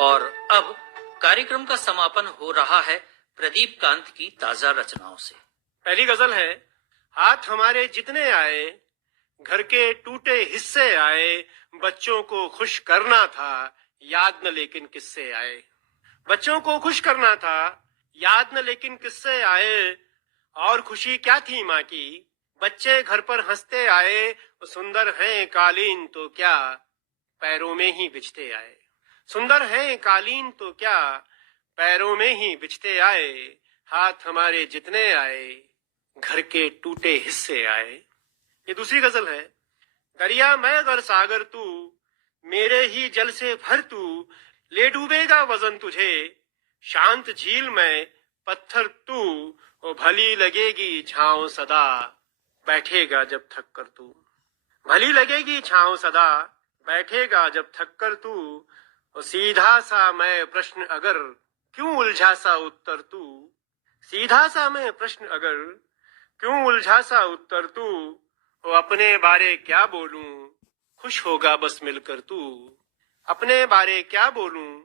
और अब कार्यक्रम का समापन हो रहा है प्रदीप कांत की ताजा रचनाओं से। पहली गजल है, हाथ हमारे जितने आए, घर के टूटे हिस्से आए, बच्चों को खुश करना था, याद न लेकिन किससे आए। बच्चों को खुश करना था, याद न लेकिन किससे आए। और खुशी क्या थी माँ की, बच्चे घर पर हंसते आए। सुंदर हैं कालीन तो क्या, पैरों में ही बिछते आए। सुंदर हैं कालीन तो क्या, पैरों में ही बिछते आए। हाथ हमारे जितने आए, घर के टूटे हिस्से आए। ये दूसरी गजल है, दरिया मैं अगर सागर तू, मेरे ही जल से भर तू, ले डूबेगा वजन तुझे। शांत झील में पत्थर तू, ओ भली लगेगी छांव सदा, बैठेगा जब थक कर तू। भली लगेगी छांव सदा, बैठेगा जब थक कर तू। ओ सीधा सा मैं प्रश्न अगर, क्यों उलझा सा उत्तर तू। सीधा सा मैं प्रश्न अगर, क्यों उलझा सा उत्तर तू। ओ अपने बारे क्या बोलूं, खुश होगा बस मिलकर तू। अपने बारे क्या बोलूं,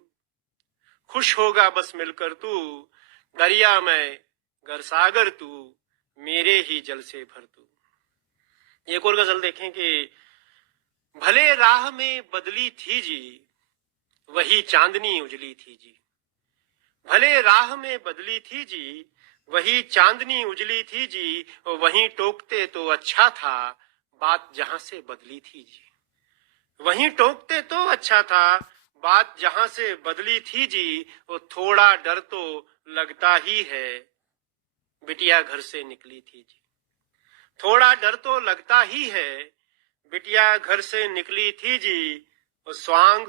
खुश होगा बस मिलकर तू। दरिया में गर सागर तू, मेरे ही जल से भर तू। एक और गजल देखें कि भले राह में बदली थी जी, वही चांदनी उजली थी जी। भले राह में बदली थी जी, वही चांदनी उजली थी जी। वहीं टोकते तो अच्छा था, बात जहां से बदली थी जी। वहीं टोकते तो अच्छा था, बात जहां से बदली थी जी। वो थोड़ा डर तो लगता ही है, बिटिया घर से निकली थी जी। थोड़ा डर तो लगता ही है, बिटिया घर से निकली थी जी। वो स्वांग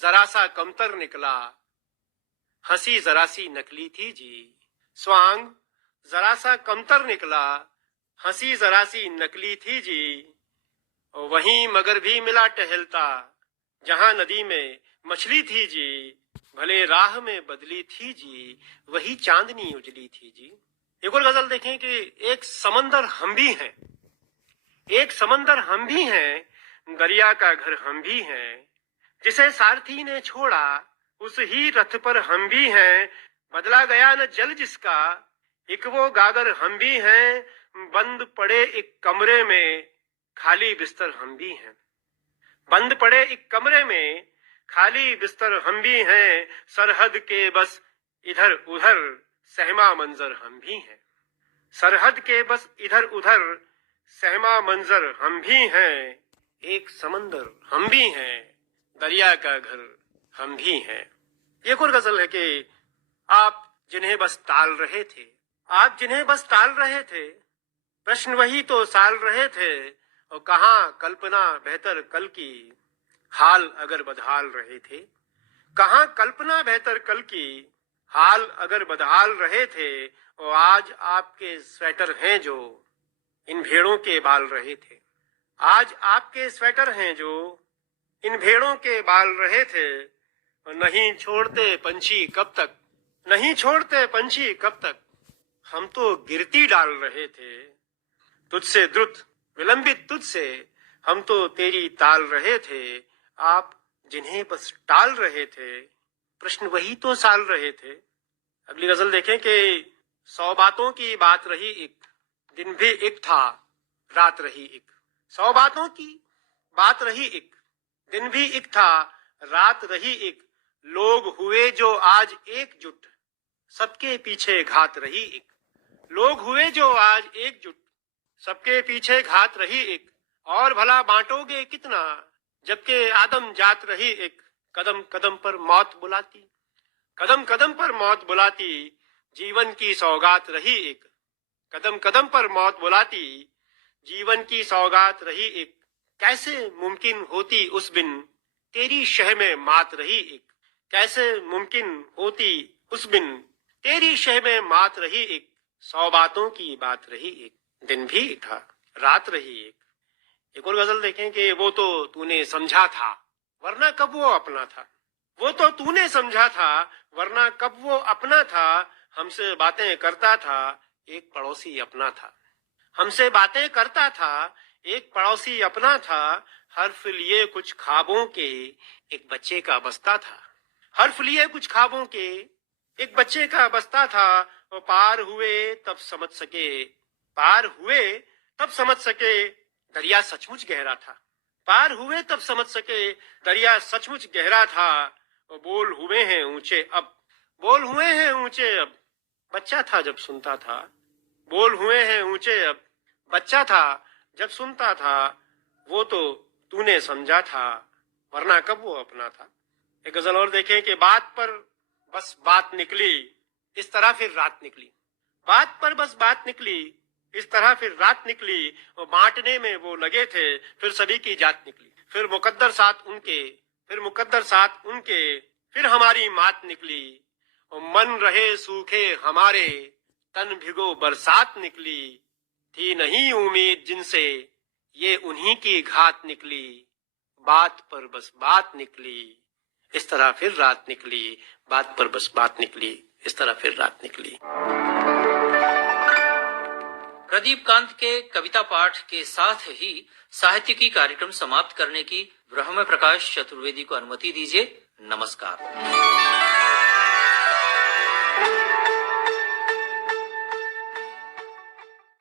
जरा सा कमतर निकला, हंसी जरा सी नकली थी जी। स्वांग जरा सा कमतर निकला, हंसी जरा सी नकली थी जी। वहीं मगर भी मिला टहलता, जहां नदी में मछली थी जी। भले राह में बदली थी जी, वही चांदनी उजली थी जी। एक और गजल देखें कि एक समंदर हम भी हैं, एक समंदर हम भी हैं, दरिया का घर हम भी हैं। जिसे सारथी ने छोड़ा, उस ही रथ पर हम भी हैं। बदला गया न जल जिसका, एक वो गागर हम भी हैं। बंद पड़े एक कमरे में, खाली बिस्तर हम भी हैं। बंद पड़े एक कमरे में, खाली बिस्तर हम भी हैं। सरहद के बस इधर उधर, सहमा मंजर हम भी हैं। सरहद के बस इधर उधर, सहमा मंजर हम भी हैं। एक समंदर हम भी हैं, दरिया का घर हम भी हैं। एक और गजल है कि आप जिन्हें बस टाल रहे थे, आप जिन्हें बस टाल रहे थे, प्रश्न वही तो साल रहे थे। और कहां कल्पना बेहतर कल की, हाल अगर बदहाल रहे थे। कहां कल्पना बेहतर कल की, हाल अगर बदहाल रहे थे। और आज आपके स्वेटर हैं जो, इन भेड़ों के बाल रहे थे। आज आपके स्वेटर हैं जो, इन भेड़ों के बाल रहे थे। और नहीं छोड़ते पंछी कब तक, नहीं छोड़ते पंछी कब तक, हम तो गिरती डाल रहे थे। तुझसे द्रुत विलंबित तुझसे, हम तो तेरी ताल रहे थे। आप जिन्हें बस टाल रहे थे, प्रश्न वही तो साल रहे थे। अगली गजल देखें कि 100 बातों की बात रही एक, दिन भी एक था, रात रही एक। 100 बातों की बात रही एक, दिन भी एक था, रात रही एक। लोग हुए जो आज एकजुट, सबके पीछे घात रही एक। लोग हुए जो आज एकजुट, सबके पीछे घात रही एक। और भला बांटोगे कितना, जबकि आदम जात रही एक। कदम कदम पर मौत बुलाती, कदम कदम पर मौत बुलाती, जीवन की सौगात रही एक। कदम कदम पर मौत बुलाती, जीवन की सौगात रही एक। कैसे मुमकिन होती उस बिन, तेरी शह में मात रही एक। कैसे मुमकिन होती उस बिन, तेरी शह में मात रही एक। 100 बातों की बात रही एक, दिन भी था, रात रही एक। एक और गजल देखें कि वो तो तूने समझा था, वरना कब वो अपना था। वो तो तूने समझा था, वरना कब वो अपना था। हमसे बातें करता था, एक पड़ोसी अपना था। हमसे बातें करता था, एक पड़ोसी अपना था। हर्फ लिए कुछ ख्वाबों के, एक बच्चे का बस्ता था। हर्फ लिए कुछ ख्वाबों के, एक बच्चे का बस्ता था, वो पार हुए तब समझ सके, पार हुए तब समझ सके दरिया सचमुच गहरा था, पार हुए तब समझ सके दरिया सचमुच गहरा था। वो बोल हुए हैं ऊंचे अब, बोल हुए हैं ऊंचे अब, बच्चा था जब सुनता था, बोल हुए हैं ऊंचे अब, बच्चा था जब सुनता था, वो तो तूने समझा था, वरना कब वो अपना था। एक गजल और देखें कि बात पर बस बात निकली, इस तरह फिर रात निकली, बात पर बस बात निकली, इस तरह फिर रात निकली। वो बांटने में वो लगे थे, फिर सभी की जात निकली, फिर मुकद्दर साथ उनके, फिर मुकद्दर साथ उनके, फिर हमारी मात निकली। वो मन रहे सूखे हमारे, तन भिगो बरसात निकली, थी नहीं उम्मीद जिनसे, ये उन्हीं की घात निकली, बात पर बस बात निकली, इस तरह फिर रात निकली, बात पर बस बात निकली, इस तरह फिर रात निकली। प्रदीप कांत के कविता पाठ के साथ ही साहित्यिकी कार्यक्रम समाप्त करने की ब्रह्म प्रकाश चतुर्वेदी को अनुमति दीजिए। नमस्कार।